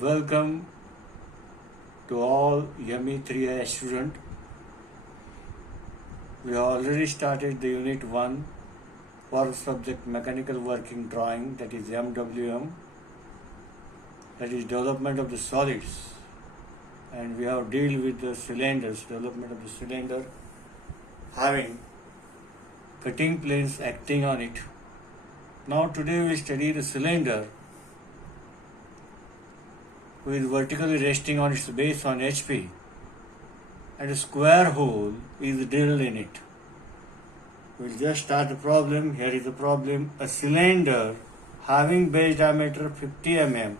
Welcome to all Yummy 3I student. We have already started the unit 1 for subject mechanical working drawing, that is MWM, that is development of the solids, and we have dealt with the cylinders, development of the cylinder having cutting planes acting on it. Now today we study the cylinder which is vertically resting on its base on HP, and a square hole is drilled in it. We'll just start the problem. Here is the problem. A cylinder having base diameter 50 mm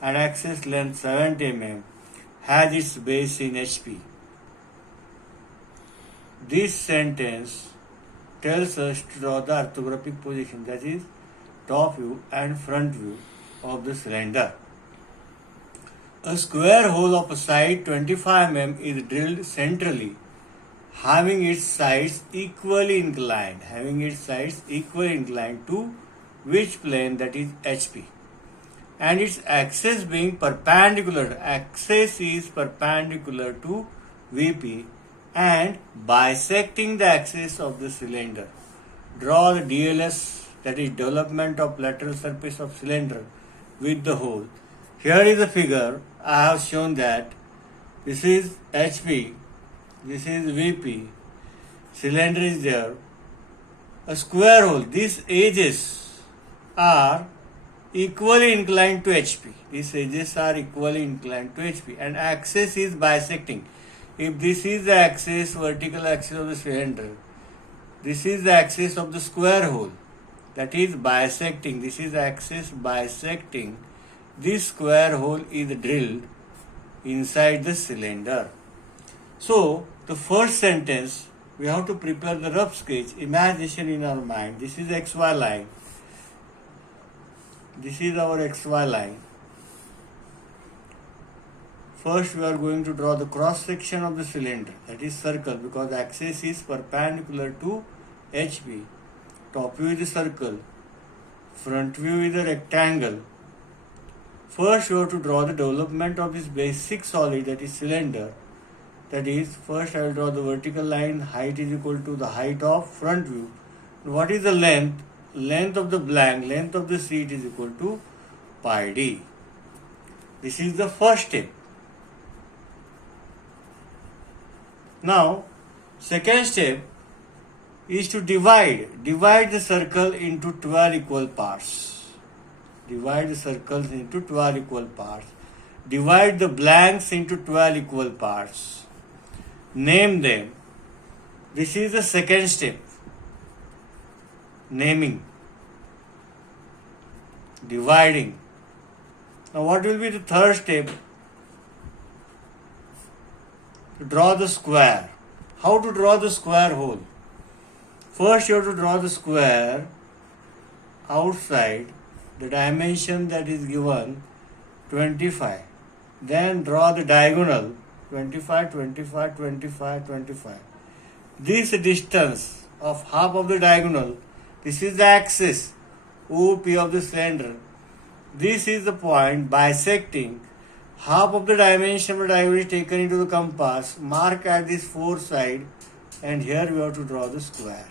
and axis length 70 mm has its base in HP. This sentence tells us to draw the orthographic position, that is top view and front view of the cylinder. A square hole of a side 25 mm is drilled centrally, having its sides equally inclined to which plane, that is HP, and its axis being perpendicular, axis is perpendicular to VP and bisecting the axis of the cylinder. Draw the DLS, that is development of lateral surface of cylinder with the hole. Here is the figure. I have shown that this is HP, this is VP, cylinder is there, a square hole. These edges are equally inclined to HP. These edges are equally inclined to HP, and axis is bisecting. If this is the axis, vertical axis of the cylinder, this is the axis of the square hole, that is bisecting. This is the axis bisecting. This square hole is drilled inside the cylinder. So, the first sentence, we have to prepare the rough sketch, imagination in our mind. This is XY line. This is our XY line. First, we are going to draw the cross section of the cylinder, that is circle, because axis is perpendicular to HP. Top view is a circle, front view is a rectangle. First, you have to draw the development of this basic solid, that is cylinder. That is, first I will draw the vertical line, height is equal to the height of front view. What is the length? Length of the blank, length of the sheet is equal to pi d. This is the first step. Now, second step is to divide the circle into 12 equal parts. Divide the circles into 12 equal parts. Divide the blanks into 12 equal parts. Name them. This is the second step. Naming. Dividing. Now what will be the third step? To draw the square. How to draw the square hole? First you have to draw the square outside. The dimension that is given 25. Then draw the diagonal 25, 25, 25, 25. This distance of half of the diagonal, this is the axis OP of the cylinder. This is the point bisecting. Half of the dimension of the diagonal is taken into the compass. Mark at this four side, and here we have to draw the square.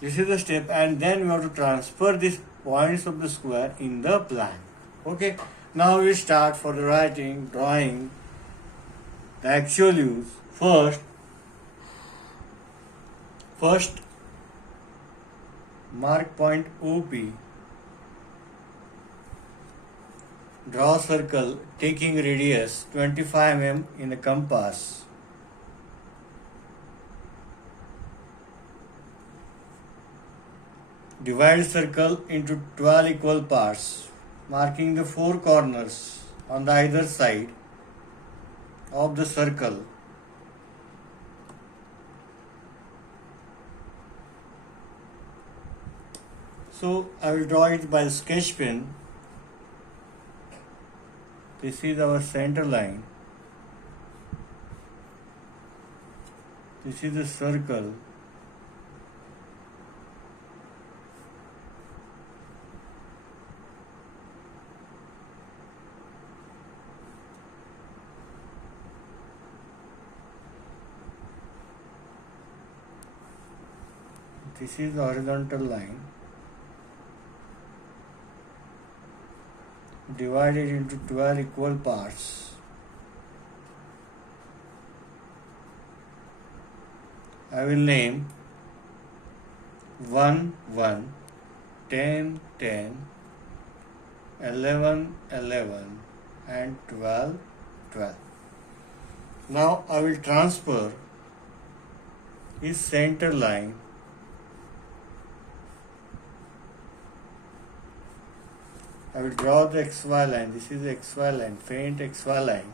This is the step, and then we have to transfer these points of the square in the plan. Okay, now we start for the writing, drawing, the actual use. First mark point OP, draw circle taking radius 25 mm in the compass. Divide circle into 12 equal parts, marking the four corners on the either side of the circle. So I will draw it by the sketch pen. This is our center line. This is the circle. This is the horizontal line divided into 12 equal parts. I will name 1, 1, 10, 10, 11, 11 and 12, 12. Now I will transfer his center line I will draw the XY line. This is the XY line, faint XY line.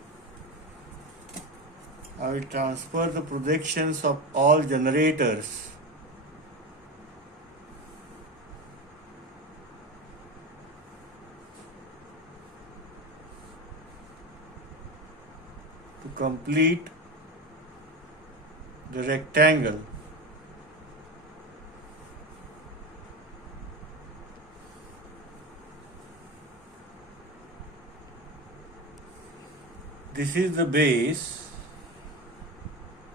I will transfer the projections of all generators to complete the rectangle. This is the base.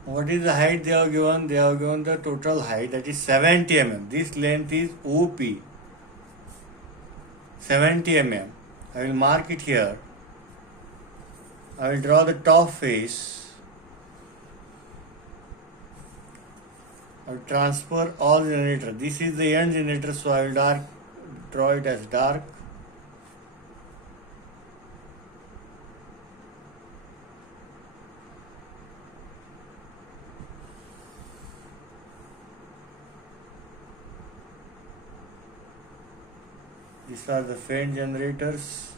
What is the height they have given? They have given the total height, that is 70 mm. This length is OP, 70 mm. I will mark it here. I will draw the top face. I will transfer all generator. This is the end generator, so I will draw it as dark. These are the faint generators.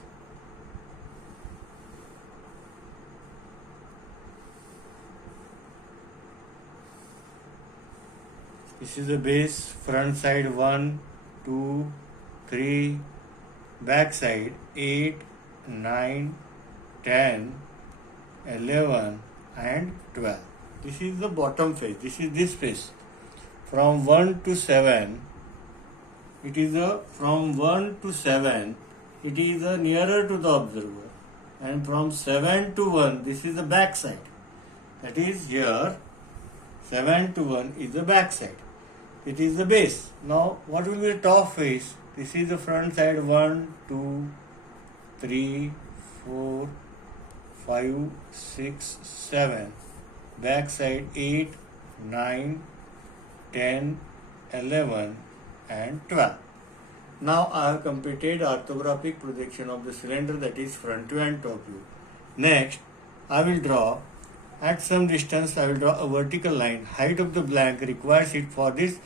This is the base, front side 1, 2, 3, back side 8, 9, 10, 11 and 12. This is the bottom face. This is this face. From 1 to 7, it is from 1 to 7, it is nearer to the observer. And from 7 to 1, this is the back side. That is here, 7 to 1 is the back side. It is the base. Now, what will be the top face? This is the front side 1, 2, 3, 4, 5, 6, 7. Back side 8, 9, 10, 11 and 12. Now I have completed orthographic projection of the cylinder, that is front view and top view. Next, I will draw at some distance. I will draw a vertical line. Height of the blank requires it for this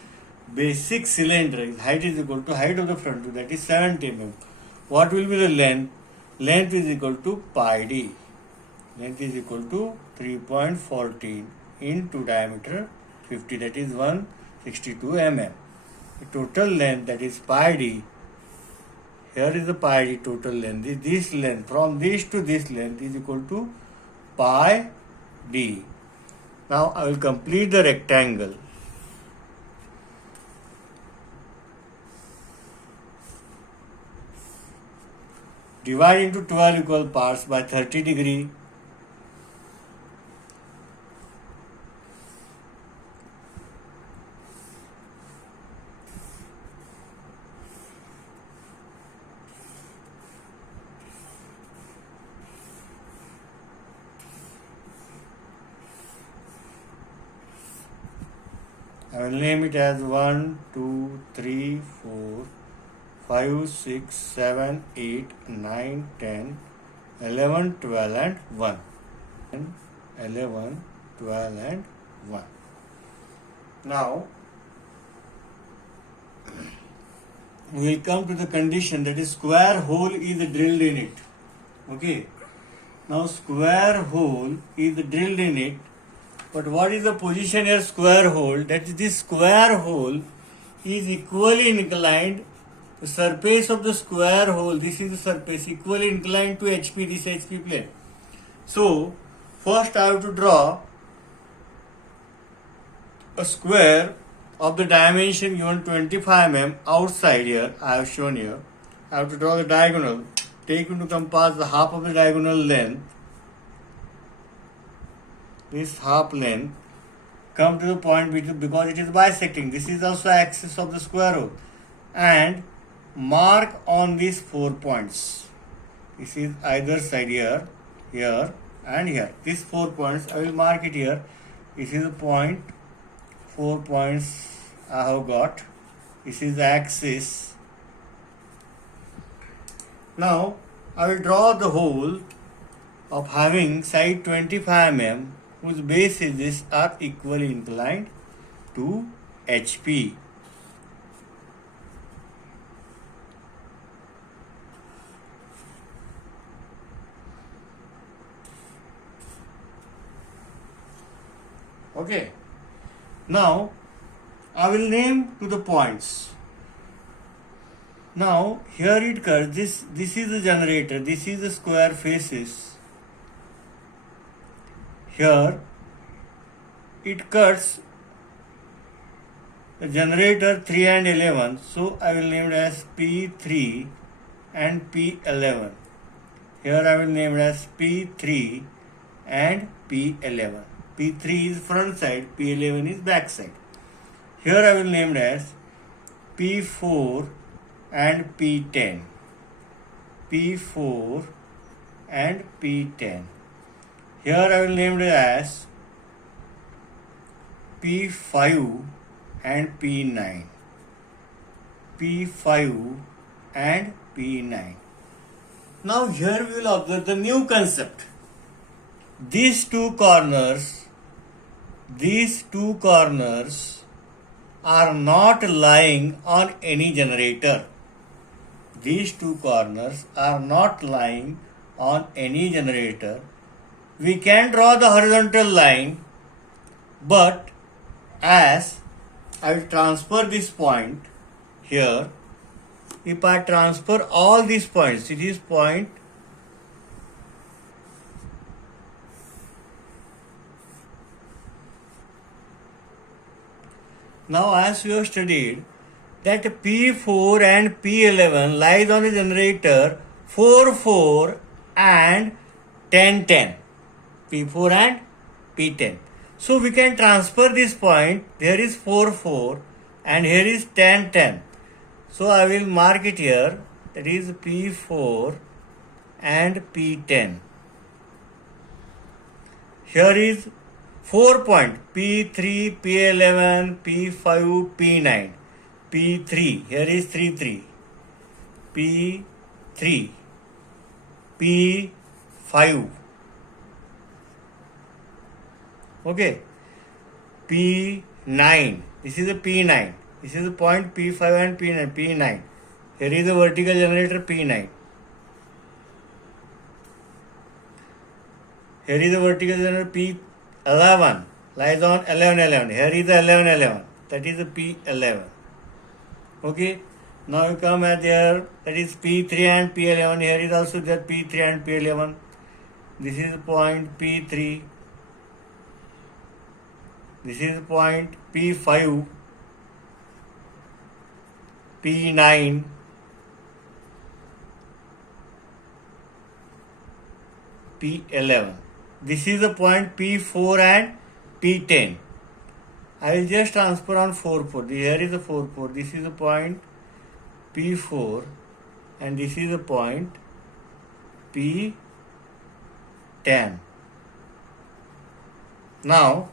basic cylinder. Height is equal to height of the front view, that is 70 mm. What will be the length? Length is equal to pi d. Length is equal to 3.14 into diameter 50, that is 162 mm. The total length, that is pi d. Here is the pi d total length. This length from this to this length is equal to pi d. Now I will complete the rectangle. Divide into 12 equal parts by 30 degree. I will name it as 1, 2, 3, 4, 5, 6, 7, 8, 9, 10, 11, 12 and 1. 11, 12 and 1. Now, we will come to the condition, that is square hole is drilled in it. Okay. Now square hole is drilled in it. But what is the position here? Square hole. That is, this square hole is equally inclined. The surface of the square hole, this is the surface, equally inclined to HP, this HP plane. So, first I have to draw a square of the dimension given 25 mm outside here. I have shown here. I have to draw the diagonal. Take into compass the half of the diagonal length. This half length come to the point because it is bisecting. This is also axis of the square root, and mark on these 4 points. This is either side here, here and here. These 4 points I will mark it here. This is the point, 4 points I have got. This is the axis. Now I will draw the hole of having side 25 mm whose base edges are equally inclined to HP. Okay. Now I will name to the points. Now here it cuts. This is the generator. This is the square faces. Here it cuts the generator 3 and 11. So I will name it as P3 and P11. Here I will name it as P3 and P11. P3 is front side, P11 is back side. Here I will name it as P4 and P10. P4 and P10. Here I will name it as P5 and P9. P5 and P9. Now here we will observe the new concept. These two corners are not lying on any generator. These two corners are not lying on any generator. We can draw the horizontal line, but as I will transfer this point here, if I transfer all these points, it is point now as we have studied that P4 and P11 lies on the generator 4 and 10. P4 and P10. So we can transfer this point. There is 4 and here is 10. So I will mark it here. That is P4 and P10. Here is 4 point P3, P11, P5, P9. P3. Here is 3. P3. P5. Okay. P9. This is a P9. This is the point P5 and P9. P9. Here is the vertical generator P9. Here is the vertical generator P11. Lies on 11. Here is the 11. That is the P11. Okay. Now we come at there. That is P3 and P11. Here is also that P3 and P11. This is point P3. This is point P5, P9, P11. This is the point P4 and P10. I will just transfer on 4. Here is the 4. This is the point P4 and this is the point P10. Now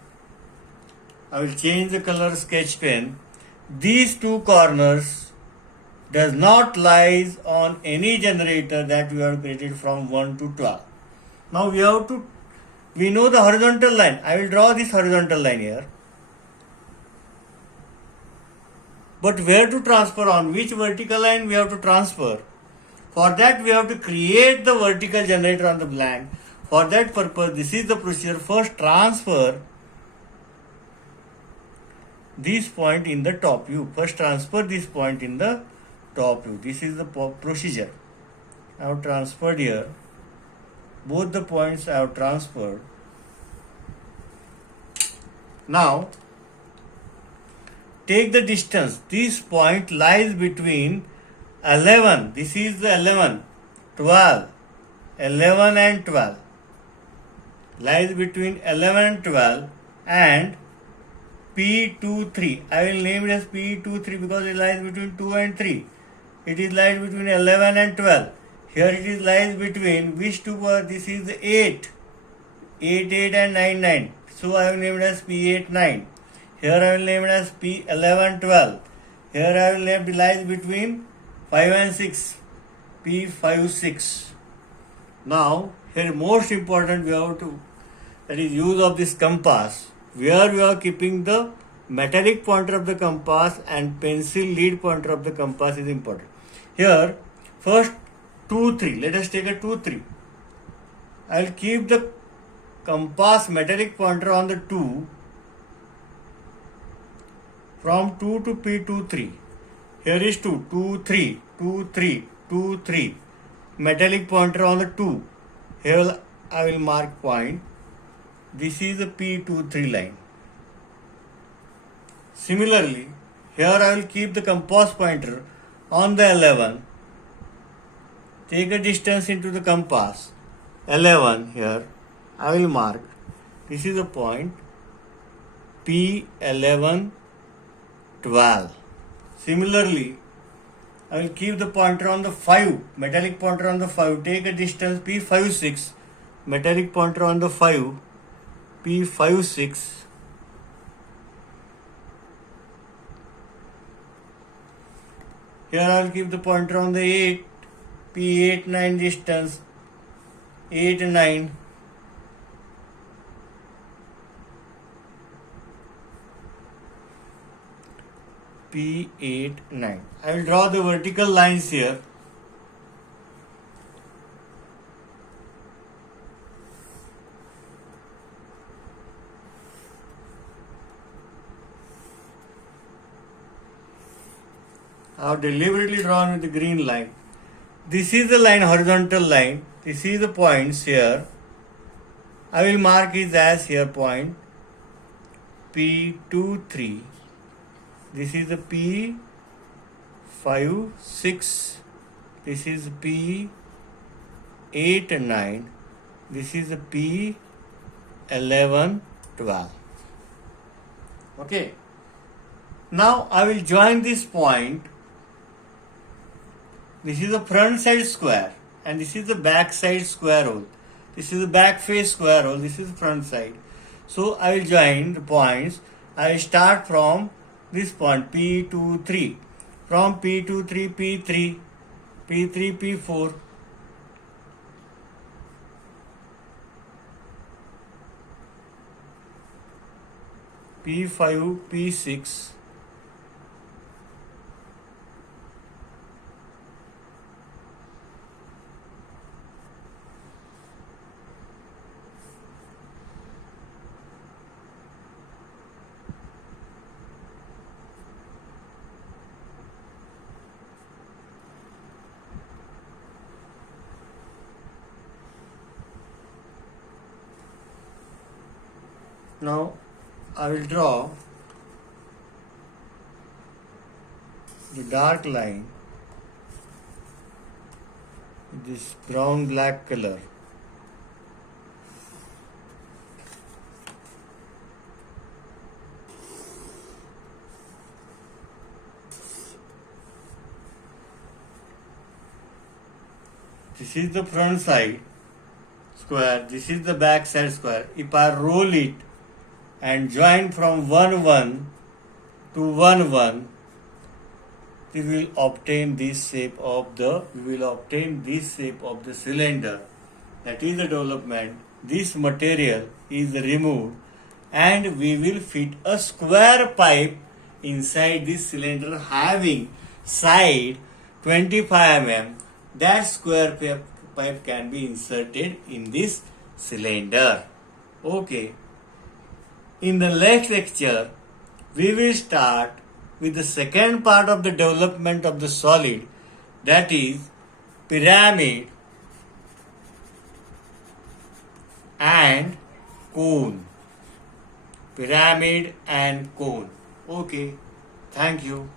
I will change the color sketch pen. These two corners does not lies on any generator that we have created from 1 to 12. Now we know the horizontal line. I will draw this horizontal line here. But where to transfer on? Which vertical line we have to transfer? For that we have to create the vertical generator on the blank. For that purpose, this is the procedure. First transfer this point in the top view. First transfer this point in the top view. This is the procedure. I have transferred here. Both the points I have transferred. Now take the distance. This point lies between 11. This is the 11. 12. 11 and 12. Lies between 11 and 12 and P23. I will name it as P23 because it lies between 2 and 3. It is lies between 11 and 12. Here it is lies between which two were? This is the 8. 8, 8 and 9, 9. So I will name it as P8, 9. Here I will name it as P11, 12. Here I will name it lies between 5 and 6. P5, 6. Now, here most important we have to, that is use of this compass, where we are keeping the metallic pointer of the compass and pencil lead pointer of the compass is important. Here, first 2, 3. Let us take a 2, 3. I will keep the compass metallic pointer on the 2 from 2 to P23. Here is 2, 2, 3, 2, 3, 2, 3. Metallic pointer on the 2. Here I will mark point. This is the P23 line. Similarly, here I will keep the compass pointer on the 11. Take a distance into the compass. 11 here. I will mark. This is the point P11, 12. Similarly, I will keep the pointer on the 5, metallic pointer on the 5. Take a distance P5, 6. Metallic pointer on the 5, P5, 6. Here I will keep the pointer on the 8, P8, 9 distance, 8, 9. P8, 9. I will draw the vertical lines here. I have deliberately drawn with the green line. This is the line, horizontal line. This is the points here. I will mark it as here point P23. This is the P5, 6. This is P8, 9. This is the P11, 12. Okay. Now I will join this point. This is the front side square and this is the back side square hole. This is the back face square hole. This is the front side. So I will join the points. I will start from this point P23. From P23, P3, P3, P4. P5, P6. Now I will draw the dark line with this brown black color. This is the front side square, this is the back side square. If I roll it and join from 1, 1 to 1, 1, we will obtain this shape of the cylinder. That is the development. This material is removed and we will fit a square pipe inside this cylinder having side 25 mm. That square pipe can be inserted in this cylinder. Okay. In the next lecture, we will start with the second part of the development of the solid, that is pyramid and cone. Pyramid and cone. Okay. Thank you.